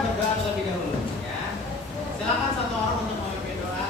berdoa terlebih dahulu, ya. Silakan satu orang untuk memimpin doa.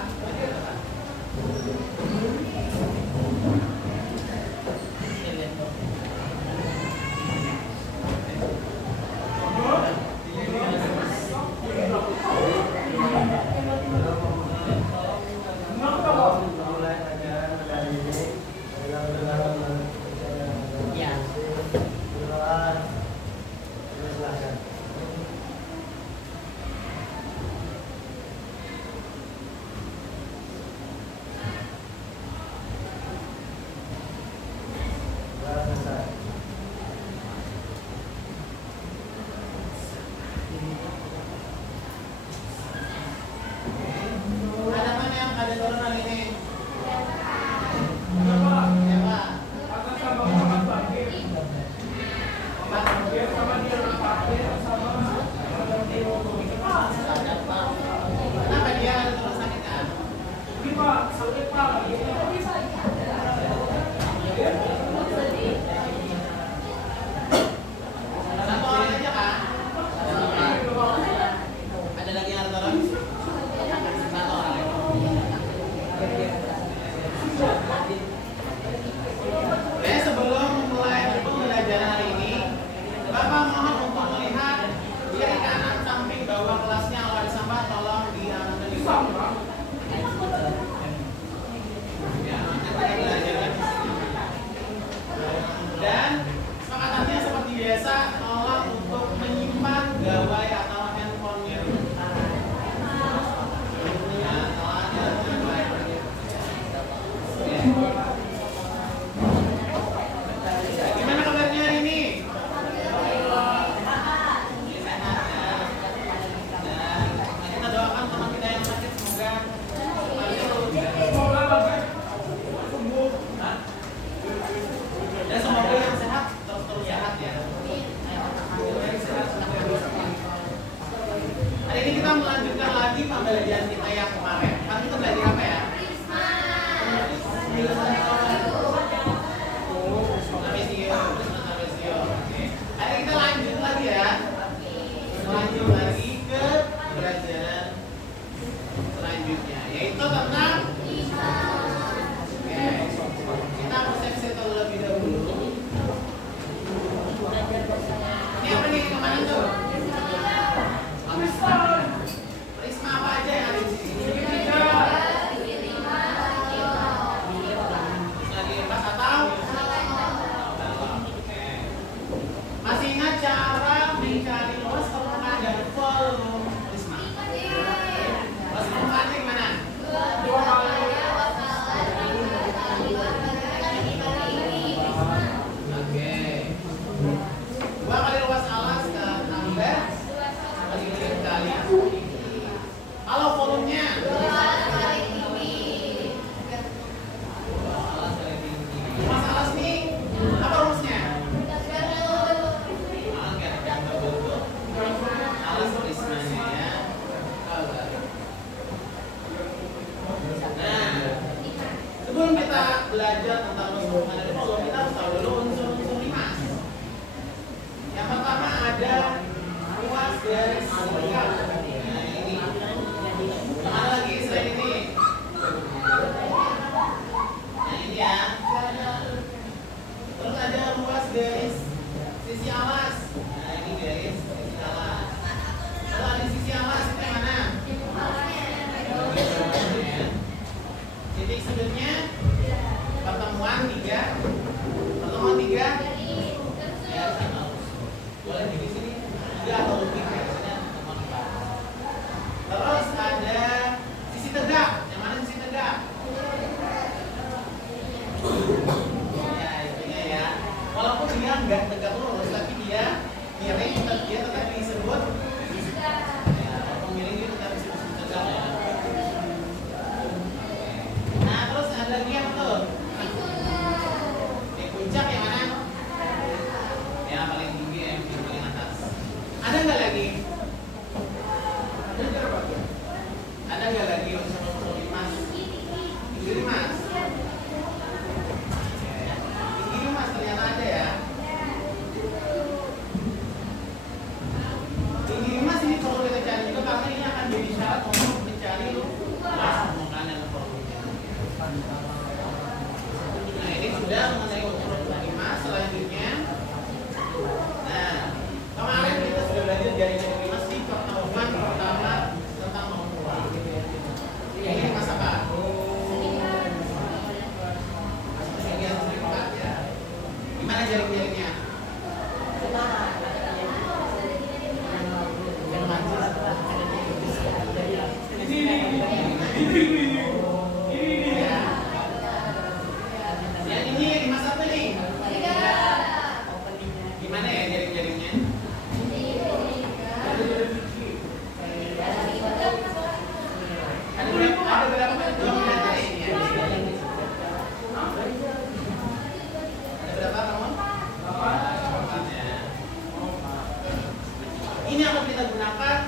gunakan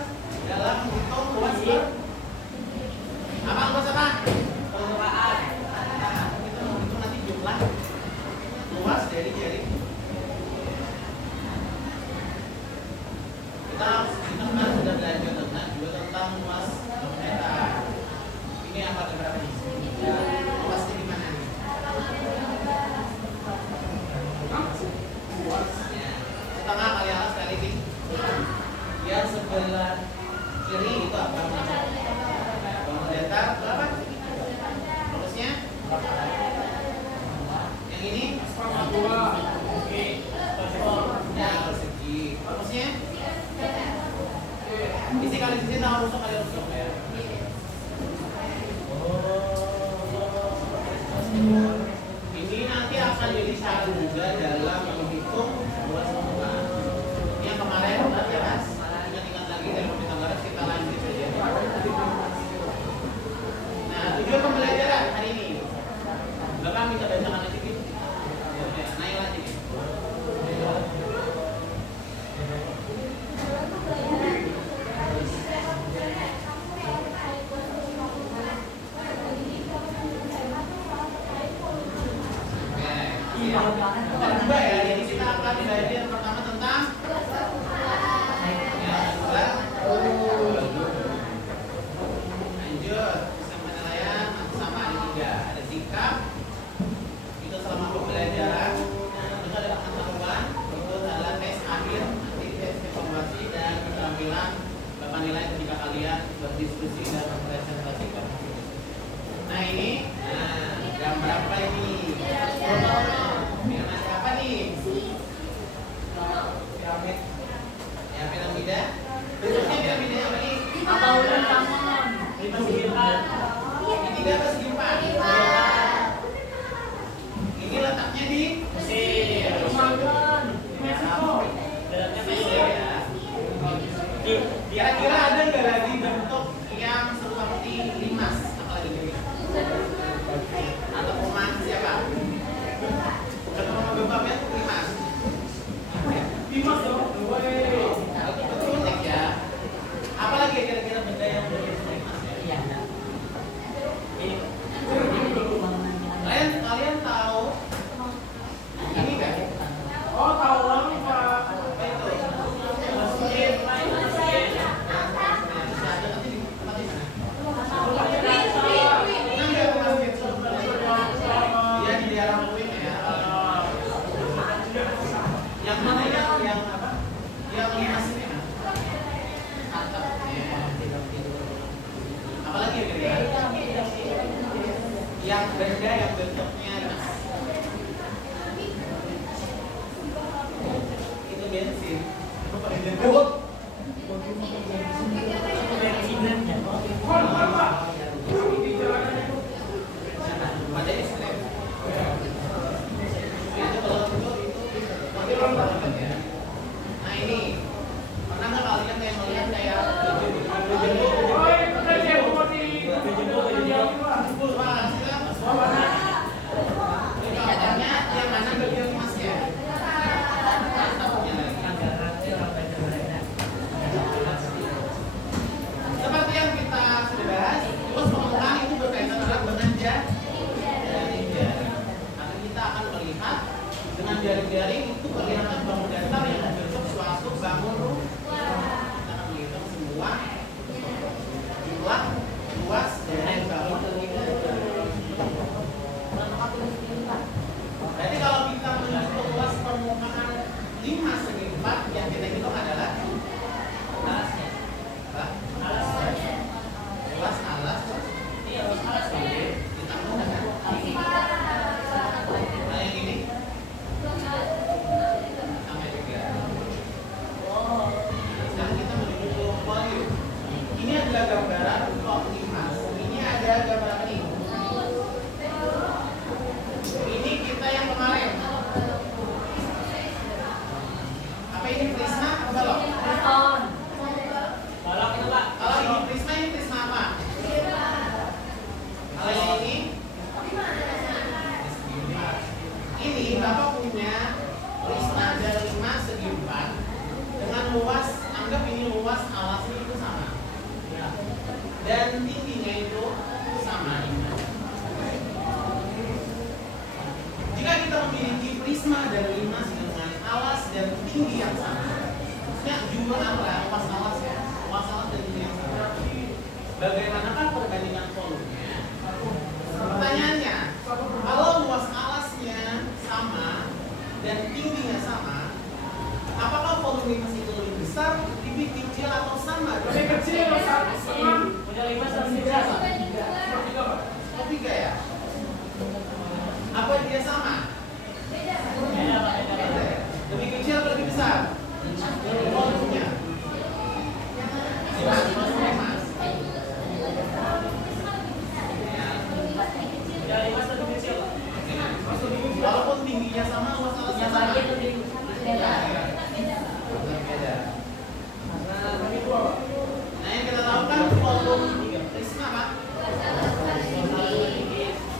dalam menghitung luas apa luas apa? Permukaan. Nah, kita menghitung nanti jumlah luas dari jaring. Kita kan sudah belajar tentang luas meter. Ini apa berapa nih? Luasnya di mana nih? Luasnya setengah kali alas kali tinggi. Yang sebelah kiri itu apa? Bangun datar berapa? Luasnya? Yang ini? 2. Oke. Ya persegi. Luasnya? Isi kali sisi tahu rusuk kali rusuk ya. Ini nanti akan jadi syarat juga dalam menghitung luas permukaan. Ini yang kemarin benar ya mas? Ingat-ingat lagi dari pemerintah barat kita lanjut saja. Nah tujuan pembelajaran hari ini, Bapak minta bacakan aja gitu. Naik lagi. Ada dua ya, jadi kita akan belajar pertama tentang lanjut sistem penilaian sama ada 3 ada sikap itu selama pembelajaran itu ada pengetahuan itu adalah tes akhir nanti tes evaluasi dan keterampilan Bapak nilai ketika kalian berdiskusi dan mempresentasikan. Nah ini jam berapa ini? Piramid apa nih? Piramid. Ya piramida. Bentuknya piramida apa nih? Apa ulang tangan? 5 segi 4. Ini 3 persegi 4. Ini letaknya di Mesir. Meksiko. Letaknya Mesir ya. Kira-kira ada nggak lagi bentuk yang seperti limas? Apalagi kira-kira? Atau rumah siapa? Ketemu bapaknya tuh limas. Limas dong. Betul unik ya. Apalagi kira-kira benda yang berbeda limas ya? Iya. Kalian tahu ini kan? Oh tahu lah Pak. Apa itu? Masjid. Nanti di tempat di mana? Dia di daerah Uin ya. Yang mana yang apa? Yang limas ini kan? Apalagi ya kira-kira? Yang benda yang bentuknya limas. Itu bensin. Bensinan ya. Pada ekstrem. Itu kalau itu nanti ya. Nah ini pernah nggak kalian kayak melihat kayak katanya yang mana bagian emasnya? Seperti yang kita sudah bahas, luas permukaan itu berkaitan dengan jaring. Karena kita akan melihat dengan jaring-jaring itu kelihatan bangun datar yang membentuk suatu bangun rumah. Kita akan menghitung semua jumlah luas dari bangun. Jadi kalau kita menghitung luas permukaan 5 segi 4 yang kita hitung adalah alasnya. Alasnya. Luas alas. Iya, luas alas. Ditambah dengan nah yang ini sama juga. Sekarang kita menuju ke volume. Ini adalah gambaran untuk limas. Ini ada gambar apa nih? Ini kita yang kemarin. Apa ini prisma atau balok? Balok itu Pak. Kalau ini prisma apa? Kalau yang ini Bapak punya prisma dari 5 segi 4 dengan luas, anggap ini luas bagaimanakah perbandingan volumenya? Pertanyaannya, kalau luas alasnya sama dan tingginya sama, apakah volume limas itu lebih besar, lebih kecil atau sama? Lebih kecil, setengah. Punya limas lebih kecil. Sepertiga ya? Apa dia sama? Beda, Pak. Beda ya? Lebih kecil atau lebih besar? Volumenya. Limas, limas. Ya, limas lebih kecil, Pak. Walaupun tingginya sama, luas alasnya Yang sama. lagi lebih beda. Beda. Nah, yang kita tahu kan volume prisma, Pak.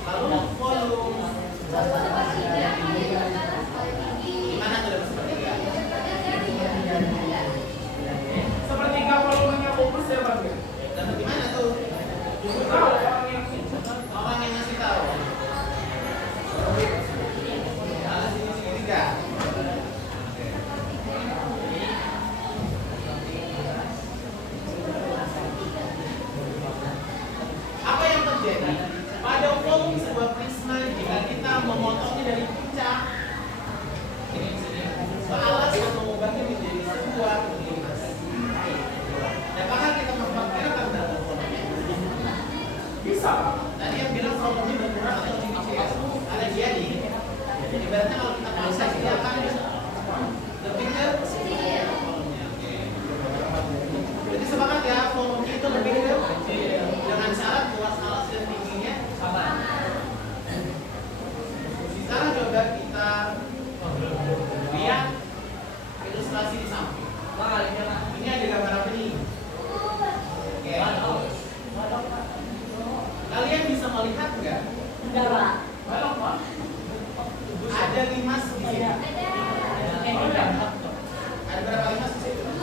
Lalu volume gimana tuh dapat sepertiga? Sepertiga volumenya fokus ya, Pak. Dapat gimana tuh? Tahu Orang yang ngasih tahu. Alas ini segitiga. Apa yang terjadi pada volume sebuah prisma jika kita memotongnya dari puncak ini ke alas dan mengubahnya menjadi sebuah limas? Apakah kita memperkirakan berapa volumenya? bisa. Tadi yang bilang volumenya berkurang atau lebih kecil? Ada jadi. Ibaratnya kalau kita paksa dia akan lebih ke volumenya. Oke. Jadi sepakat ya, volumenya itu lebih ke dengan syarat luas alas dan tingginya sama. Sekarang coba kita lihat ilustrasi di samping. Ini ada gambar apa nih? Oke. Kalian bisa melihat nggak? Enggak, Pak. Ada limas di sini. Ada berapa limas di situ? 5,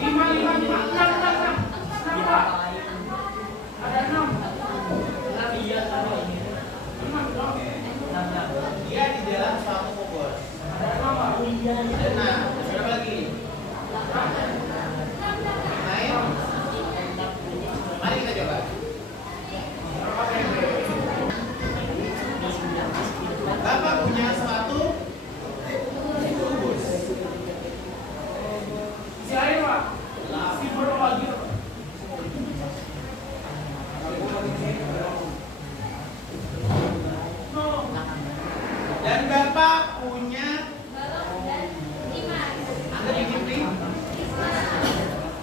6, Pak. Ada 6. 6 iya, sama ini. 6 dong. 6. Dia di dalam suatu kubur. Ada 6, Pak. Ada 6. Berapa lagi? Lain? Mari kita coba. Bapak punya suatu kubus. Isi air, Pak. Isi bro lagi. Dan Bapak punya Anda bikin ring.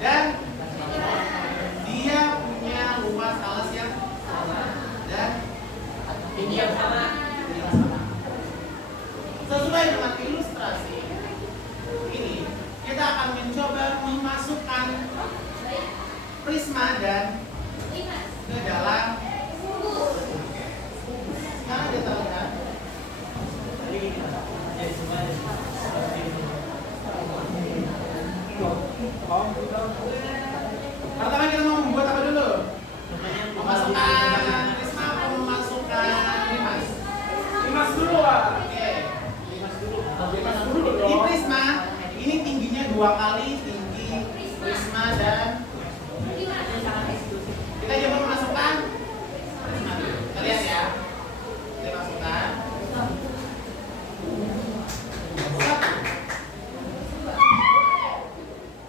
Dan dia punya luas alas yang sama. Dan Tinggi yang sama. sesuai dengan ilustrasi ini, kita akan mencoba memasukkan prisma dan ke dalam kubus. Sekarang kita lihat. Pertama kita mau membuat apa dulu? Memasukkan prisma atau memasukkan limas? Limas dulu, Pak. Oke. Limas dulu Di dong. prisma ini tingginya 2 kali tinggi prisma dan kita coba memasukkan prisma dulu. Kita lihat ya. Kita masukkan.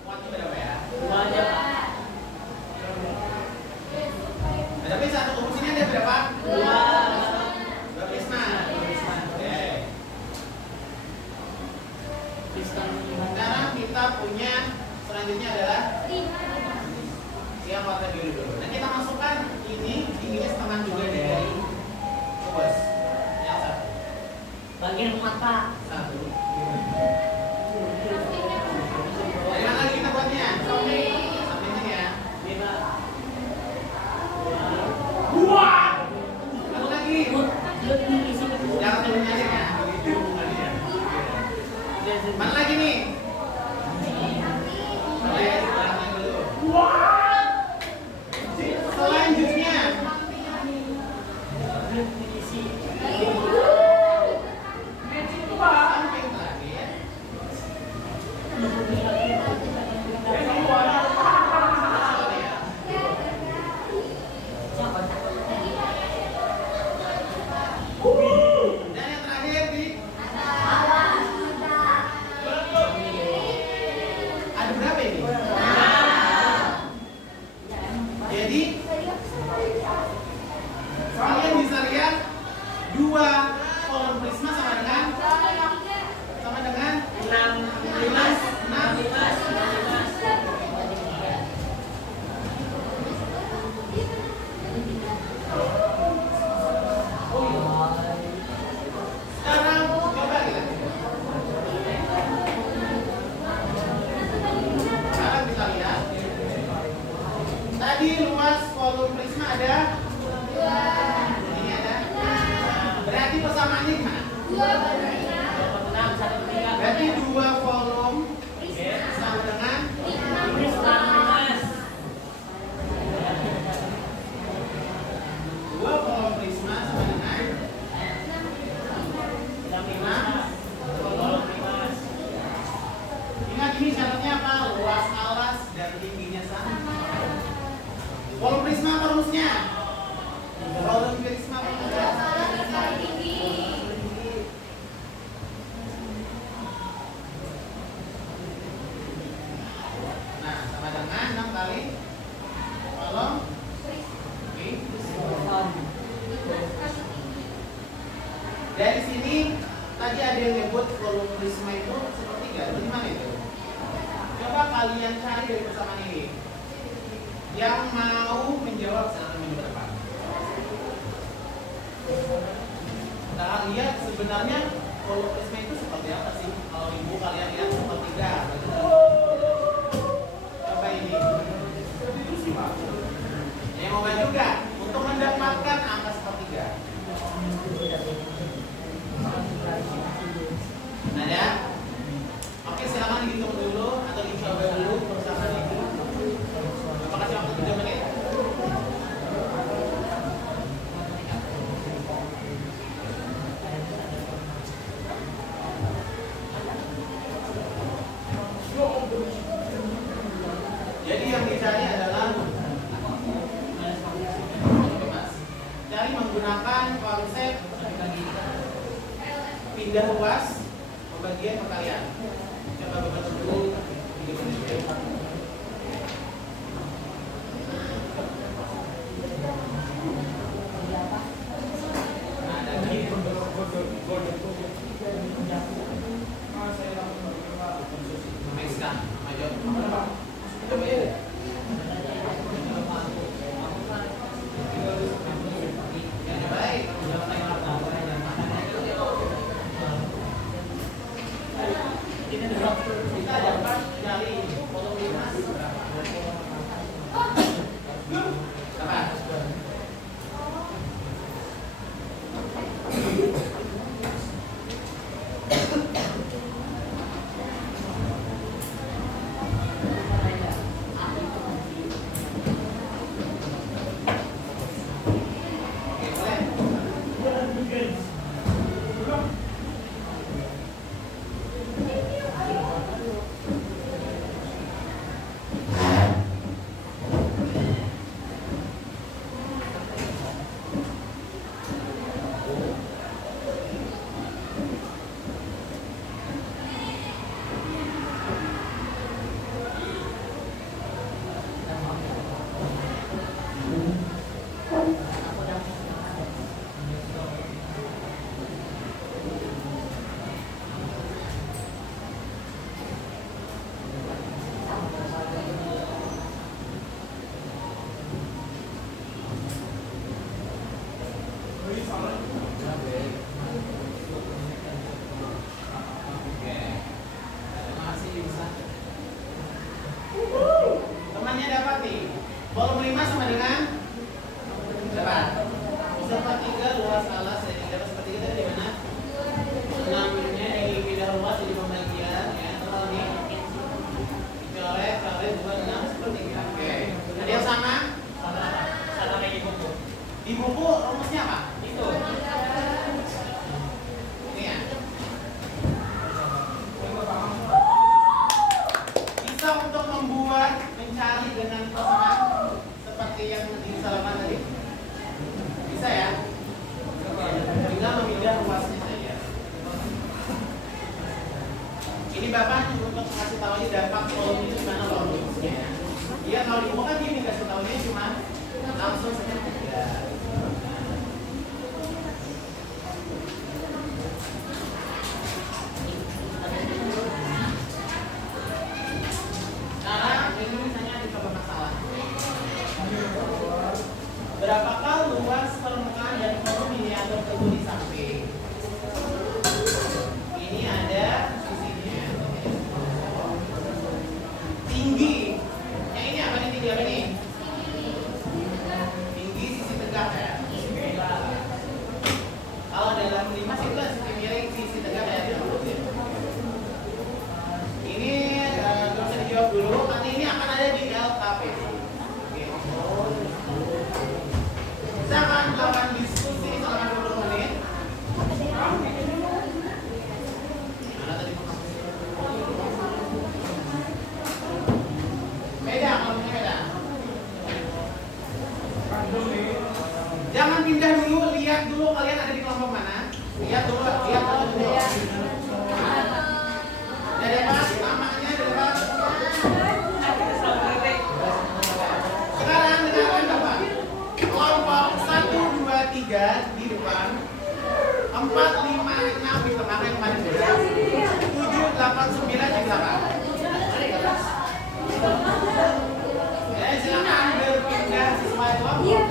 Muatnya berapa ya? 2 aja, Pak. Tapi satu kubus ini ada berapa? 2 prisma. Oke. Sekarang kita punya selanjutnya adalah yang warna biru dulu. Nah kita masukkan ini tingginya setengah juga dari kubus. Yang satu. Bagian muat, Pak. Satu. Dari mana lagi kita buatnya? Sampai sini ya. 2. Satu lagi. Jangan turunnya aja ya. Mana lagi nih? Selanjutnya Samping ada? Ini ada? Berarti persamaannya gimana? Berarti 2 volume sama dengan dua kolom prisma sama dengan 5 kolom. Ingat ini syaratnya apa? Luas alas dan tingginya sama. Kolom prisma apa rumusnya? Kolom prisma apa rumusnya? Nah, sama dengan 6 kali kolom prisma. Dari sini tadi ada yang nyebut kolom prisma itu sepertiga. Itu gimana itu? Coba kalian cari dari persamaan ini. Yang mau menjawab silahkan maju ke depan. Kita lihat sebenarnya kolom prisma itu seperti apa sih? Kalau ibu kalian lihat sepertiga. Coba ini. Yang mau maju juga untuk mendapatkan angka sepertiga. Ada? Oke, silakan dihitung dulu atau dicoba dulu persamaan itu. Apakah kasih waktu 3 menit? Jadi yang dicari adalah cari menggunakan konsep pindah luas pembagian perkalian. Coba baca dulu. Kita dapat dari kolom 5 berapa? Temannya dapat nih. Kolom 5 sama dengan berapa? Sepertiga luas alas. Jadi dapat sepertiga tadi di mana? 6-nya dipindah luas jadi pembagian ya. Total nih. Coret 2 6 sepertiga. Oke. Ada yang sama? Sama kayak di buku. Di buku rumusnya apa? Itu. Ini ya. Bisa untuk membuat mencari dengan persamaan seperti yang di halaman tadi. Bisa ya? Tinggal memindah luasnya saja. Ini Bapak untuk kasih tahu aja dampak kolom itu gimana loh rumusnya ya. Iya kalau di buku kan gini kasih tahunya cuma langsung saja. Berapakah luas permukaan dan kolom miniatur tentu di samping? Ini ada sisinya. Tinggi. Yang ini apa nih tinggi apa nih? Tinggi 3 di depan, 4, 5, 6 di tengah yang paling muda, 7, 8, 9 di belakang. Ya, silakan berpindah siswa kelompok.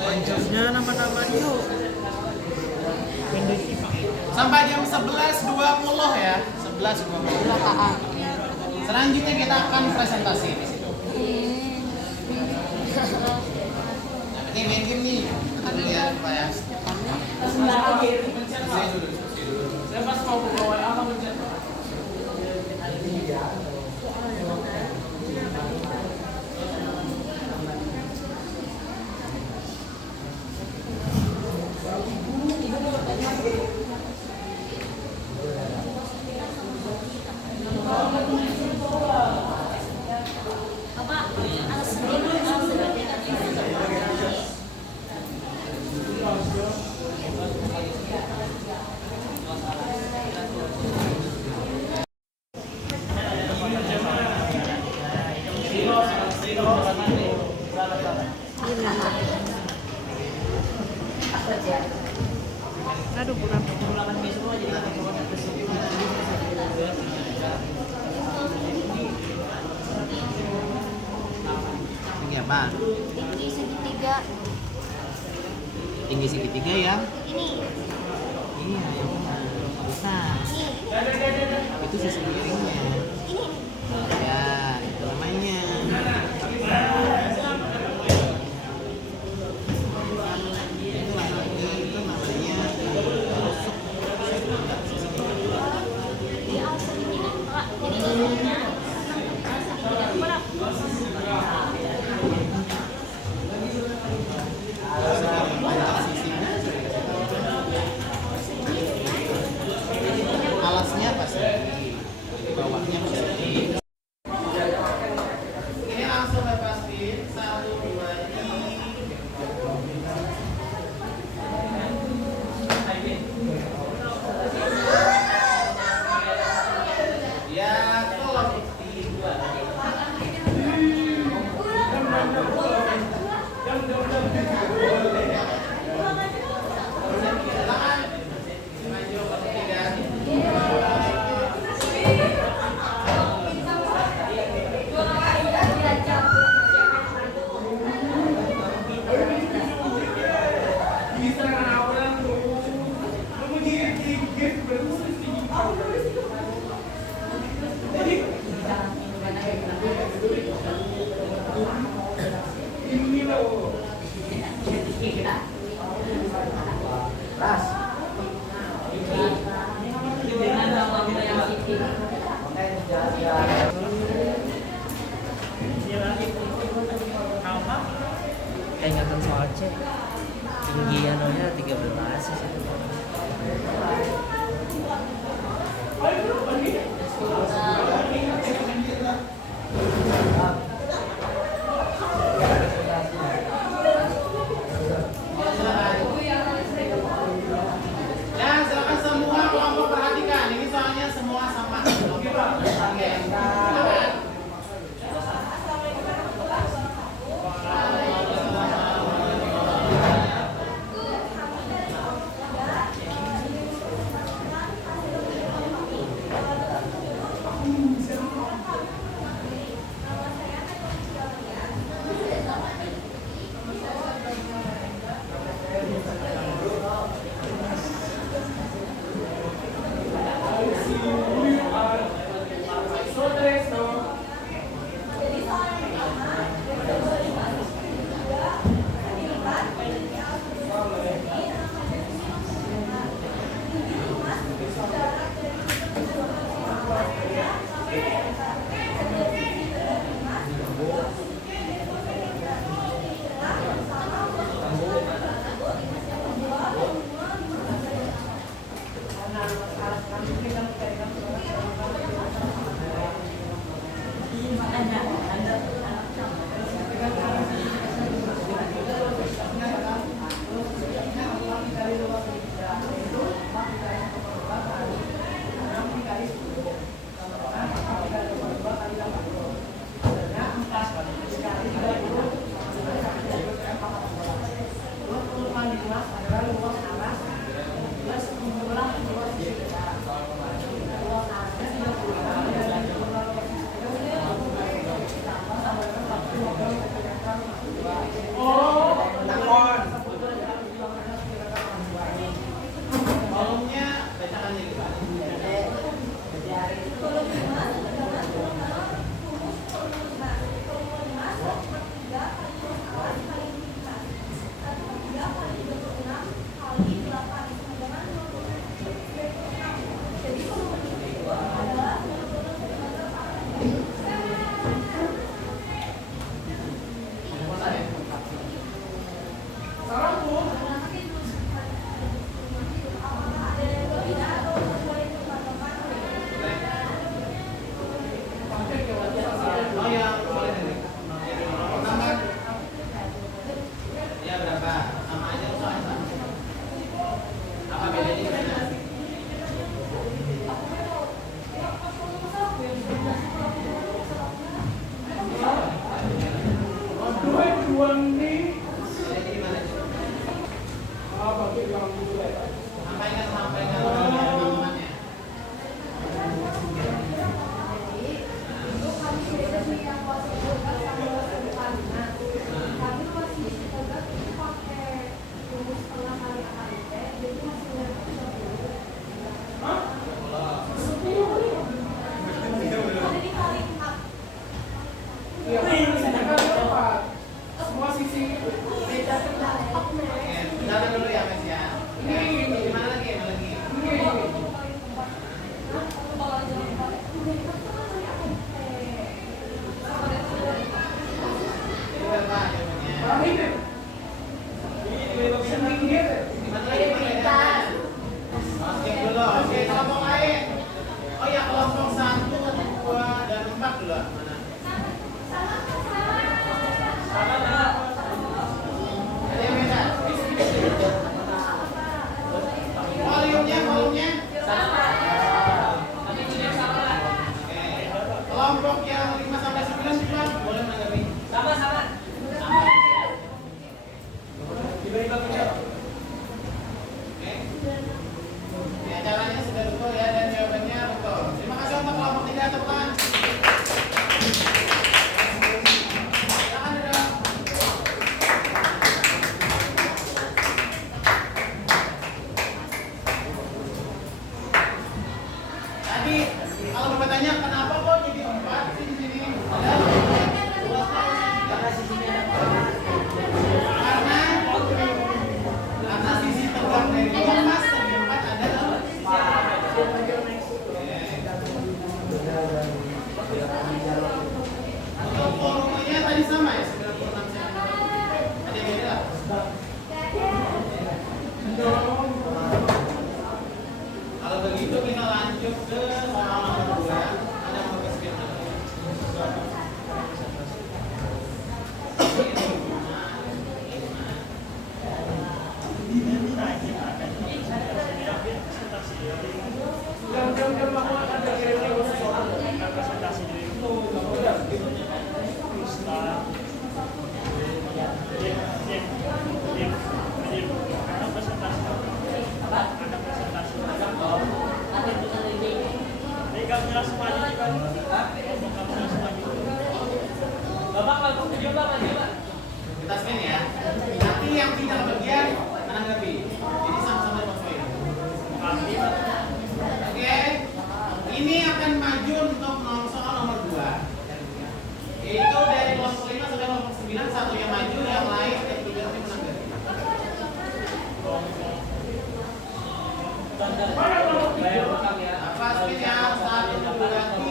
Pancasnya nama-nama yuk. Sampai jam 11.20 ya. 11.20. Selanjutnya kita akan presentasi di situ. Nah, ini main game nih. Kita lihat Pak ya. Saya pas mau ke bawah apa mencet? Aduh, kurang. Ini apa? Tinggi segitiga. Tinggi segitiga ya. Ini. Iya, yang benar. Besar. Ini. Itu sisi miringnya. Ini. Ya, itu namanya. Itu namanya tusuk. Di atas ini kan, Pak. Jadi ini. Alasnya pasti di bawahnya pasti. Ini langsung lepasin 1, 2, 3. Ya, kelompok 3. Ingatan soal cek. Tinggi anunya 13 sih. Ya, silakan semua kelompok perhatikan. Ini soalnya semua sama. Oke, Pak. Oke. Silakan. Tadi kalau Bapak tanya kenapa kok jadi 4 sih di sini? Karena sisi tegak dari 2 pas dari 4 adalah untuk volumenya tadi sama ya 96 cm. Ada yang beda? Kalau begitu kita lanjut ke soal nomor 2. Ada mau ke screen kita screen ya. Nanti yang tidak bagian menanggapi. Jadi sama-sama poin. Oke. Ini akan maju untuk soal nomor 2. Yaitu dari kelompok 5 sampai kelompok 9 satu yang maju, yang lain yang tidak menanggapi. Apa screen-nya? 1, 2, 3.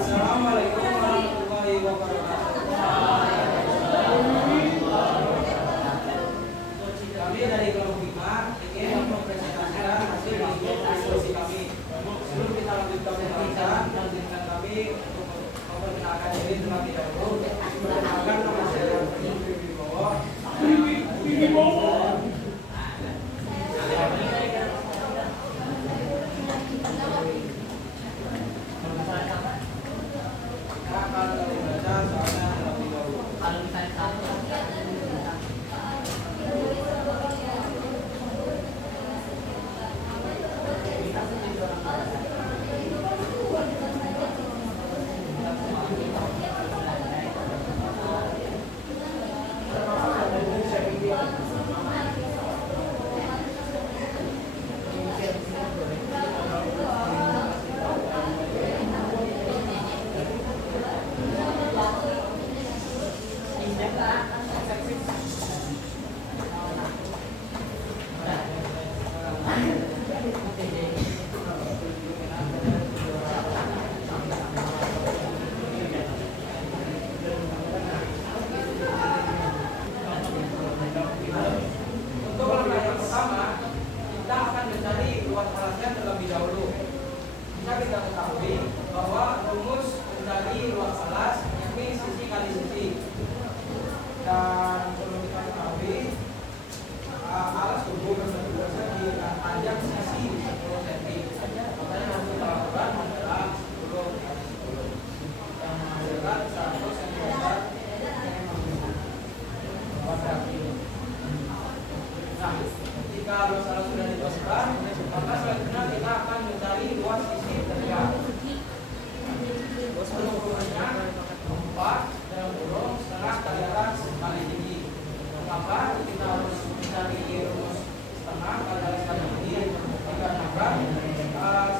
Assalamualaikum warahmatullahi wabarakatuh. Kami dari kelompok 5 ingin mempresentasikan hasil diskusi kami. Sebelum kita lanjutkan pembahasan, lanjutkan kami untuk memperkenalkan diri terlebih dahulu. Perkenalkan nama saya Wibowo.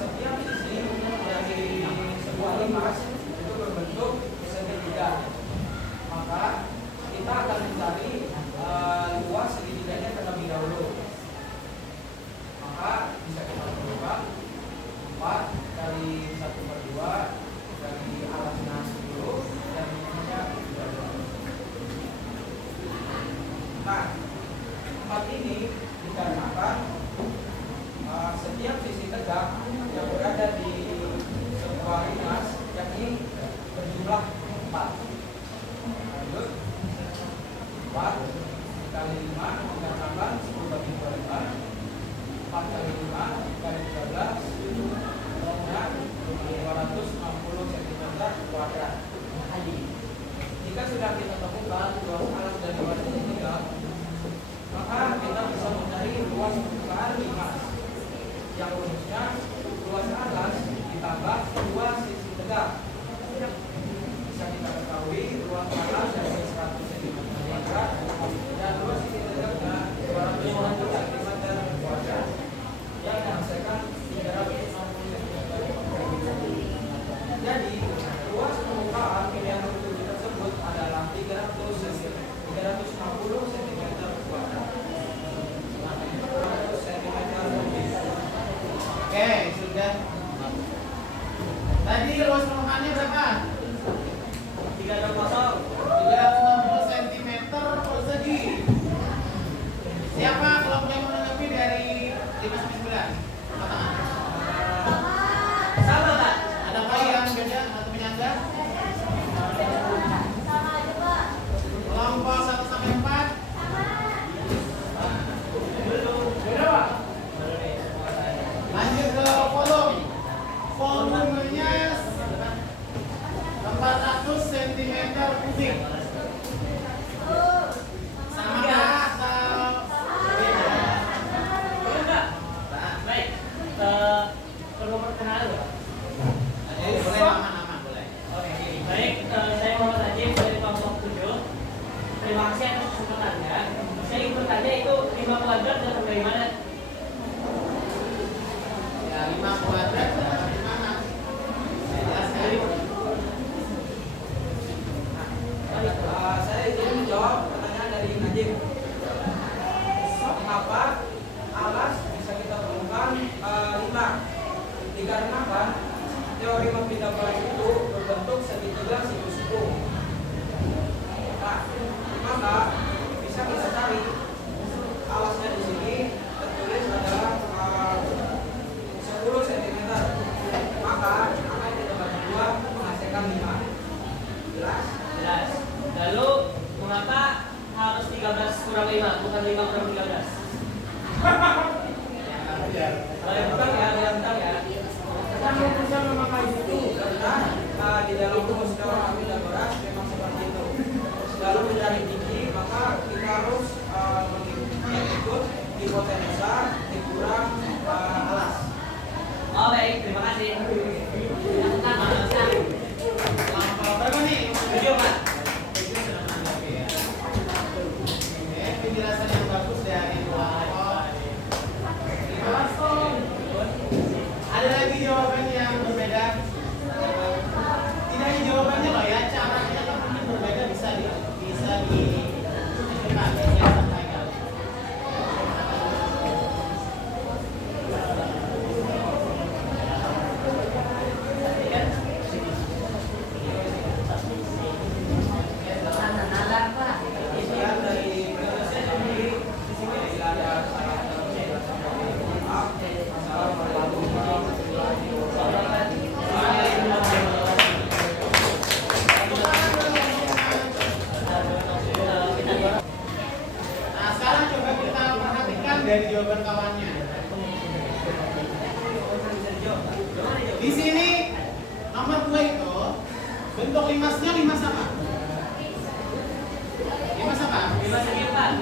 Setiap sisi dari sebuah limas itu berbentuk sentimeter kubik. Sama atau beda? Enggak. Nah, Baik. Perlu perkenalan nggak? jadi boleh nama-nama boleh. Oke. Baik. Saya Muhammad Najib dari kelompok 7. Terima kasih atas kesempatannya. Saya ingin bertanya itu 5 kuadrat datang dari mana? Ya 5 kuadrat dari mana? Saya jelaskan. Saya ingin menjawab pertanyaan dari Najib. Mengapa alas bisa kita temukan 5? Dikarenakan teori memindah bola itu berbentuk segitiga siku-siku. Nah, maka bisa kita cari alasnya di sini tertulis adalah 10 cm. Maka akan kita bagi 2 menghasilkan 5. Jelas? Jelas. Lalu mengapa harus 13 kurang 5 bukan 5 kurang 13? Boleh bukan ya, boleh bukan ya. Kita rumusnya memang kayak gitu karena di dalam rumus teori Pythagoras memang seperti itu. Dalam mencari tinggi maka kita harus mengikut hipotenusa dikurang alas. Oh baik, terima kasih. Lampau berapa nih? Video Pak. Itu sudah menanggapi ya. Oke, penjelasan yang bagus dari kelompok. Ada lagi jawaban yang berbeda? Tidak hanya jawabannya loh ya, caranya kan mungkin berbeda bisa di saya sampaikan. Kemudian dari penjelasan sendiri di sini tidak ada masalah Nah, sekarang coba kita perhatikan dari jawaban kawannya. Di sini nomor 2 itu bentuk limasnya limas apa? Limas apa? 5 segi 4.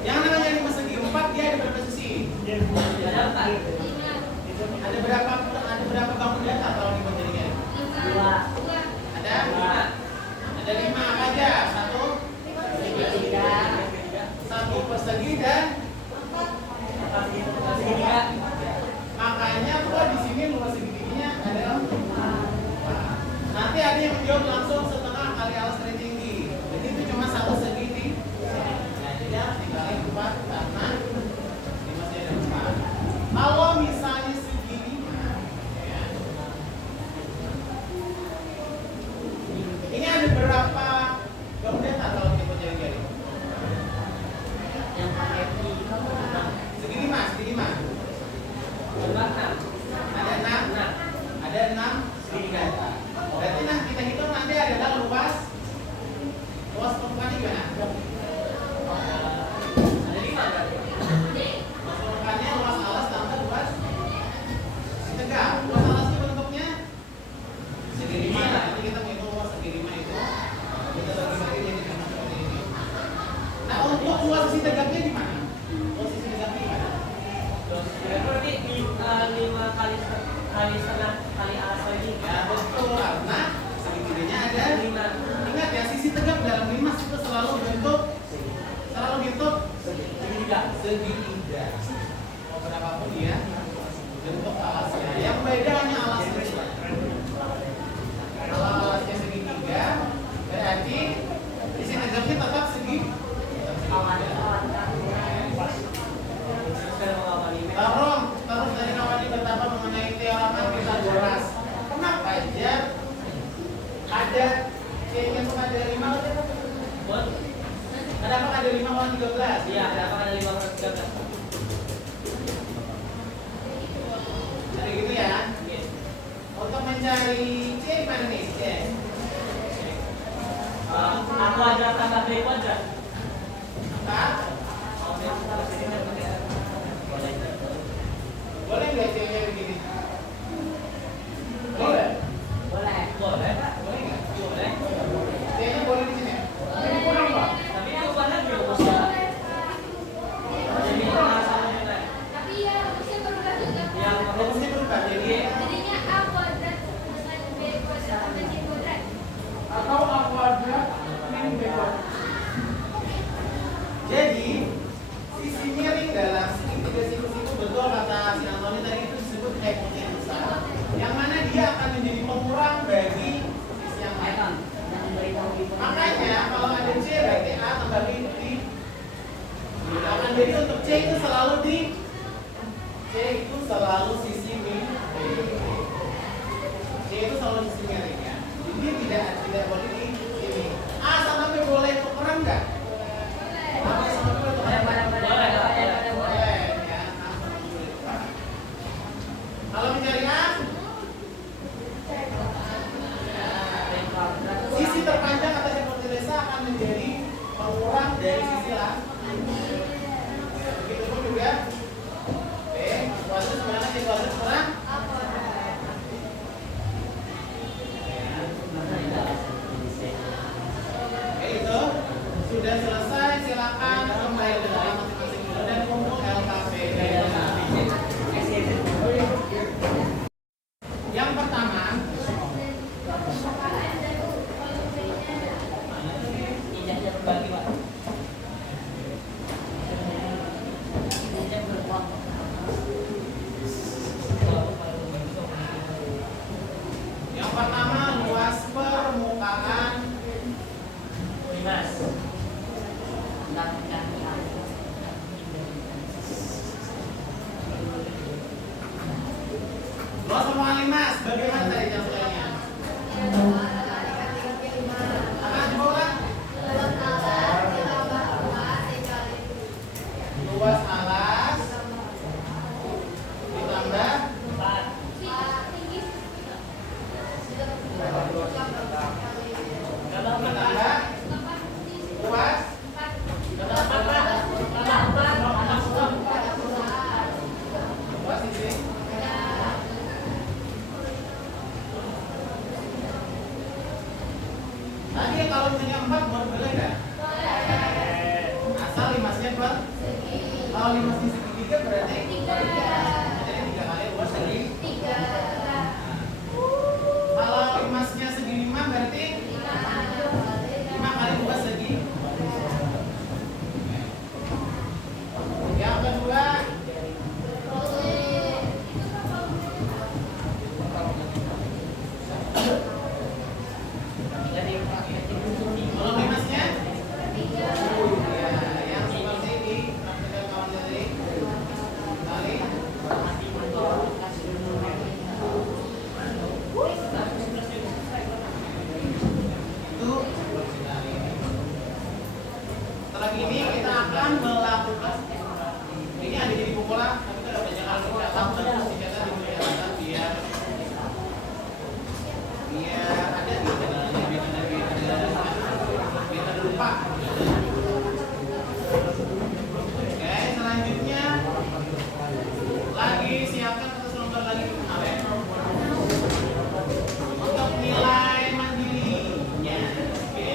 Yang namanya limas segi 4 dia ada berapa sisi? Ada 4. Ada berapa bangun data kalau dibuat jaringan? 2. Ada? Ada 5 apa aja? 1 persegi dan Segitiga. makanya gua di sini luas segitiganya ada 4. Nanti ada yang menjawab langsung setengah kali alas tertinggi. Jadi itu cuma 1 segiti. Nah, jadi harus dikali 4 karena limasnya ada 4. Kalau misalnya segi 5 ya. Ini ada berapa bangun data kalau kita jari-jari? Segi 5. Ada 6. Ada 6. Ada 6 segitiga. Berarti nah kita hitung nanti adalah luas permukaan gimana? Ada 5 berarti. Luas permukaannya luas alas tambah luas tegak. Luas alasnya bentuknya segi 5. Nanti kita menghitung luas segi 5 itu. Kita bagi-bagi jadi seperti ini. Nah, untuk luas sisi tegaknya gimana? Luas sisi tegaknya gimana? Berarti 5 kali setengah kali alas lagi. Ya betul, karena segitiganya ada 5. Ingat ya, sisi tegak dalam limas itu selalu bentuk segitiga. Mau berapapun ya bentuk alasnya. Yang beda hanya alasnya. Kalau alasnya segitiga, berarti sisi tegaknya tetap segitiga. Terus dari kawan betapa mengenai teorema Pythagoras. Kenapa aja ada C-nya tuh ada 5 aja? Ada apa ada 5 lawan 13? Iya, ada apa ada 5 kurang 13? Jadi gitu ya. Iya. Untuk mencari C mana nih? C. A kuadrat tambah B kuadrat. Apa? Boleh nggak C-nya begini? akan menjadi pengurang bagi sisi yang lain. Makanya kalau ada C berarti A tambah B di akan jadi untuk C itu selalu di C itu selalu sisi miring. C itu selalu sisi miring ya. Jadi tidak boleh di sini. A sama B boleh tukeran nggak? A sama B boleh tukeran nggak? Boleh ya. A sama B boleh tukeran. Kalau mencari A, sisi terpanjang atas hipotenuse akan menjadi pengurang dari sisi lain. Begitu pun juga B, kuadrat sebenarnya C kuadrat kurang oke, itu sudah selesai. Silakan kembali ke dalam masing-masing dulu dan kumpul LKP. Yang pertama, Ijazah berbagi, Pak. yang pertama luas permukaan Mas. luas permukaan 5. Bagaimana tadi contohnya? Akan coba luas alas ditambah ditambah luas luas sisi tadi kalau misalnya 4 boleh nggak? Asal 5-nya per kalau 5 sisi segitiga berarti jadi 3 kali luas dari kalau 5-nya segi 5 berarti 5 kali luas segi. Yang kedua kalau 5-nya ya, yang seperti ini praktikkan kawan dari kali itu setelah ini kita akan melakukan ini ada jadi pukulan tapi kita udah banyak kali dicatat terus dicatat di catatan biar ada di channelnya biar ada lupa. Oke, selanjutnya lagi siapkan atas nomor lagi untuk nilai mandirinya. Oke.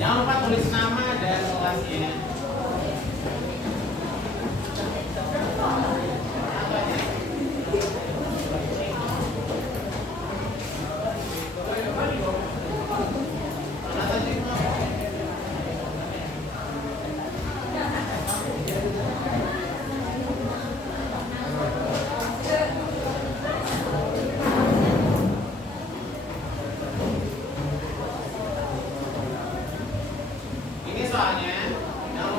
Jangan lupa tulis nama dan kelasnya. Ini soalnya yang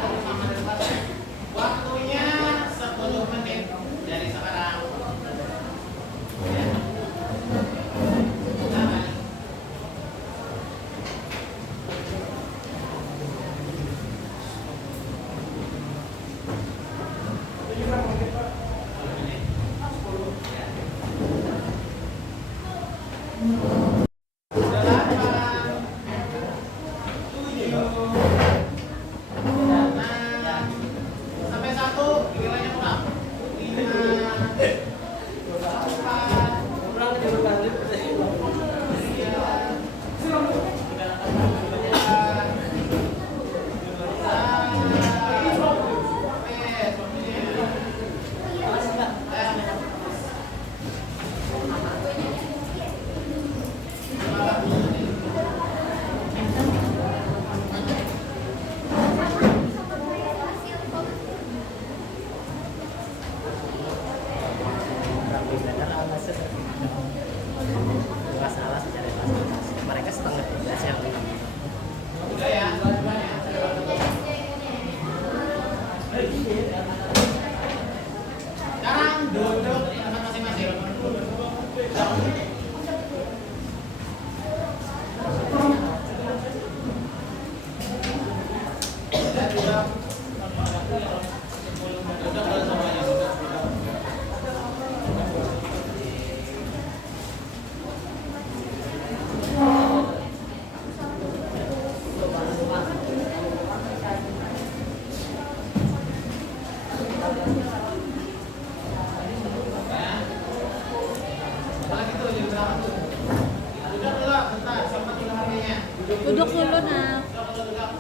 Donald. Tegak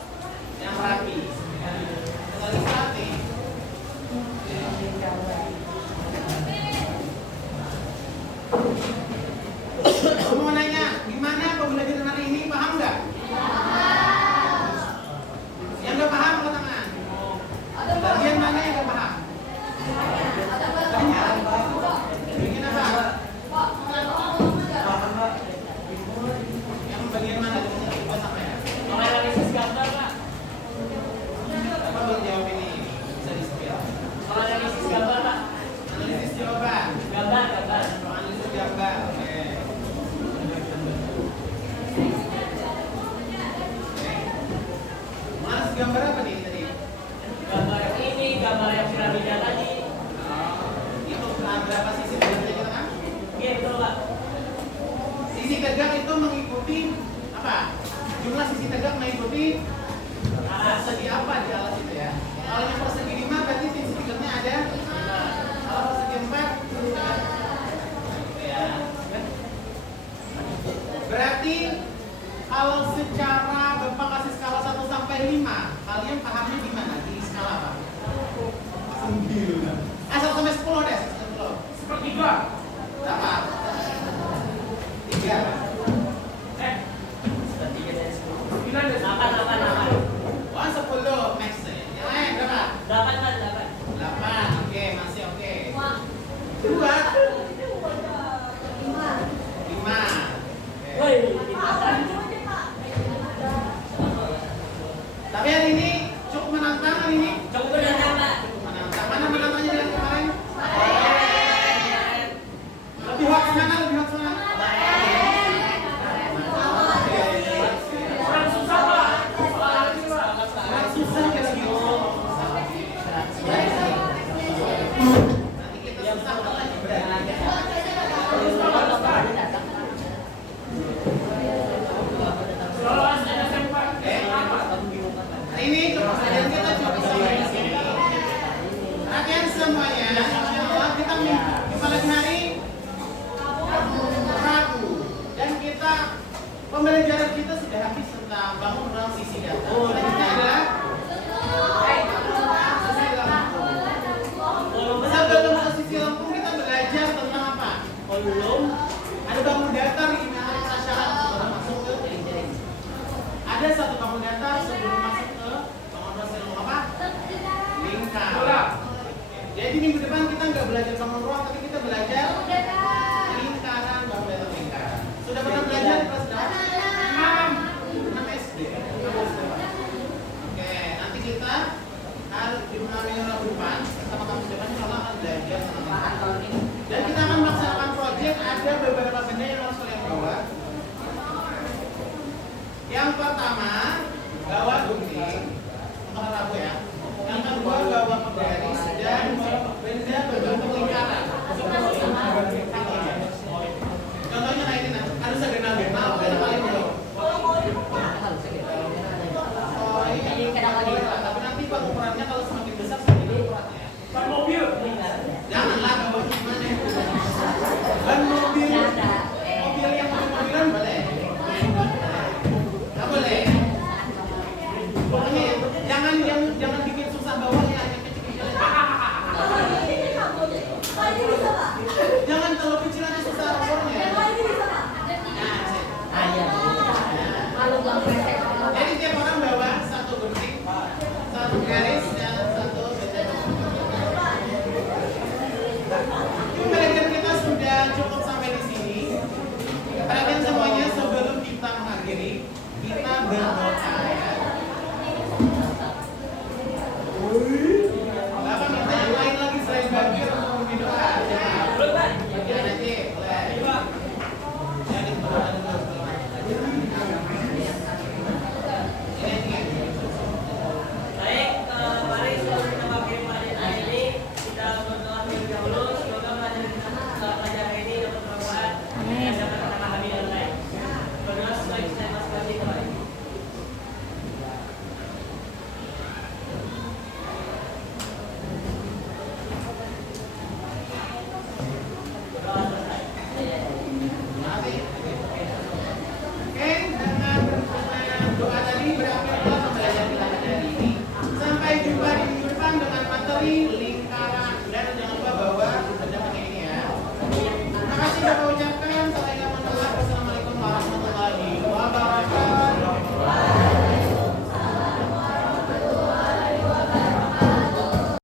yang rapi. Lagi rapi. Aku mau nanya, gimana pembelajaran hari ini, paham nggak? Yang nggak paham angkat tangan. Bagian mana yang nggak paham? Banyak. Bagian apa? Yang bagian mana? Coba sampai ya. Menganalisis gambar, Pak. Apa belum jawab ini? Bisa di-spill. Menganalisis gambar, Pak. Analisis jawaban. Gambar. Analisis gambar. Oke. Analisis gambar apa nih tadi? Gambar ini, gambar yang piramida tadi. Itu berapa sisi tegaknya kita kan? Iya, betul, Pak. Sisi tegak itu mengikuti apa? Jumlah sisi tegak mengikuti persegi apa di alas itu ya? Kalau yang persegi 5 berarti sisi tegaknya ada 5. Kalau persegi 4 ya. Berarti kalau secara Bapak kasih skala 1 sampai 5, kalian pahamnya gimana? Di skala apa? 9. 1 sampai 10 deh, 10. Sepertiga. Berapa? 3. Sepertiga dari 10. 8. Wah, 10 max ya. Yang lain berapa? 8, Pak. 8. Oke, masih oke. 2. 5. Woi, Tapi hari ini cukup menantang hari ini. cukup benar, Pak. Menantang. Mana menantangnya dari kemarin? Lebih hot mana? Lebih hot mana? Kurang susah, Pak. Sangat susah ya lagi. Nanti kita susah lagi berarti. Lolos NSM, Pak. Hari ini pelajaran kita cukup sampai di sini. Perhatian semuanya. Insyaallah kita jumpa lagi hari Rabu dan kita pembelajaran kita sudah habis tentang bangun ruang sisi data. Selanjutnya adalah sisi lengkung. Sebelum ke sisi lengkung kita belajar tentang apa? Belum. Ada bangun datar di mana prasyarat sebelum masuk ke ada satu bangun datar sebelum masuk ke bangun ruang sisi lengkung apa? Lingkar. Jadi minggu depan kita nggak belajar bangun ruang, tapi kita belajar lingkaran, bangun datar lingkaran. Sudah pernah belajar di kelas berapa? 6 SD. Oke, nanti kita harus di minggu depan bersama kamu depan insya Allah akan belajar tentang lingkaran. Dan kita akan melaksanakan proyek. Ada beberapa benda yang harus kalian bawa. Yang pertama, bawa gunting untuk Rabu ya. Yang kedua, bawa penggaris dan benda berbentuk lingkaran. Contohnya kayak ini, nah, harus segenal-genal, beda paling belum. Oh, ini